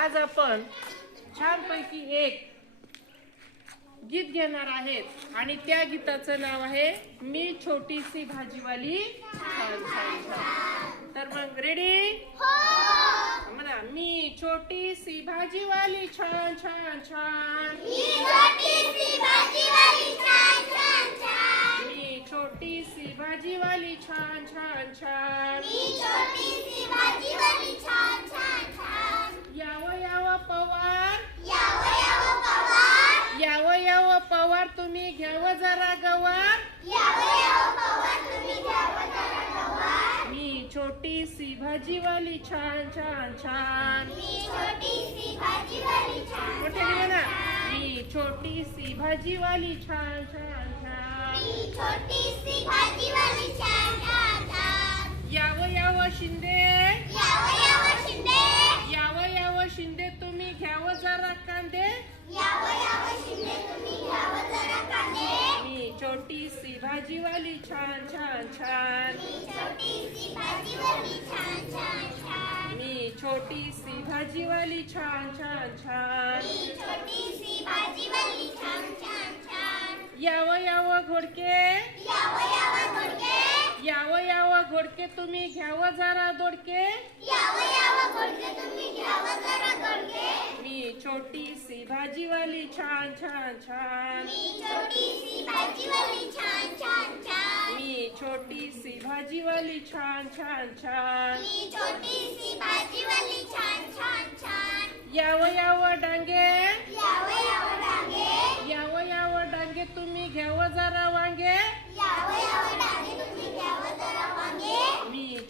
आज आपण छानपैकी एक गीत घेणार आहेत. आणि त्या गीताचं नाव आहे मी छोटीशी भाजीवाली छान छान छान. तर मग रेडी म्हणा मी छोटीशी भाजीवाली छान छान छान. मी छोटीशी भाजीवाली छान छान छान. यावं यावं पवार यावं यावं पवार तुम्ही घ्यावं वा मी छोटी मी भाजी भाजीवाली छान छान छान. मोठे घे ना. मी छोटीशी भाजीवाली छान छान छान. भाजीवाली छान छान छान यावं यावं शिंदे यावं यावं शिंदे यावं यावं शिंदे तुम्ही घ्यावं जरा कांदे यावं यावं शिंदे तुम्ही घ्यावं जरा कांदे मी छोटीशी भाजीवाली छान छान छान. मी छोटीशी भाजीवाली छान छान छान. छोटीशी भाजीवाली छान छान छान. यावं यावं घोडके. यावं यावं गोडके तुम्ही घ्यावं जरा दोडके. यावं यावं गोडके तुम्ही घ्यावं जरा गोडके मी छोटीशी भाजीवाली छान छान छान. मी छोटीशी भाजीवाली छान छान छान. मी छोटीशी भाजीवाली छान छान छान. मी छोटीशी भाजीवाली छान छान छान. यावं यावं डांगे. यावं यावं डांगे. यावं यावं डांगे तुम्ही घ्यावं जरा वांगे यावं यावं डांगे तुम्ही घ्यावं जरा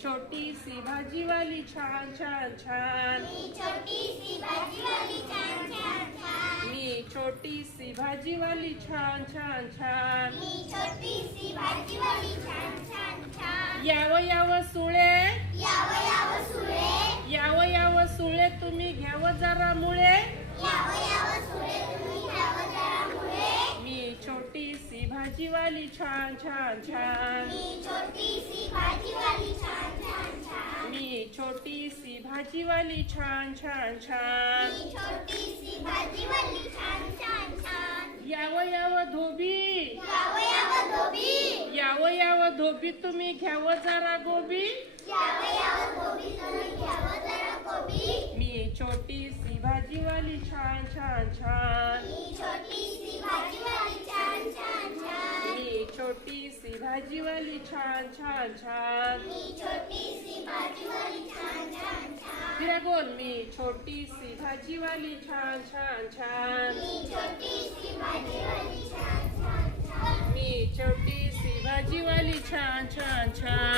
मी छोटीशी भाजीवाली छान छान छान. मी छोटीशी भाजीवाली छान छान छान. मी छोटीशी भाजीवाली छान छान छान. मी छोटीशी भाजीवाली छान छान छान. यावं यावं सुळे. यावं यावं सुळे. यावं यावं सुळे तुम्ही घ्यावं जरा मुळे यावं यावं सुळे तुम्ही घ्यावं जरा मुळे मी छोटीशी भाजीवाली छान छान छान. मी छोटीशी भाजीवाली छान छान छान. मी भाजीवाली छान छान छान. मी छोटीशी भाजीवाली छान छान छान. यावं यावं धोबी. यावं यावं धोबी. यावं यावं धोबी तुम्ही घ्यावं जरा गोबी. यावं यावं गोबी तुम्ही घ्यावं जरा गोबी. मी छोटीशी भाजीवाली छान छान छान. मी छोटीशी भाजीवाली छान छान छान मी छोटीशी भाजीवाली छान छान छान फिरा गोल मी छोटीशी भाजीवाली छान छान छान मी छोटीशी भाजीवाली छान छान छान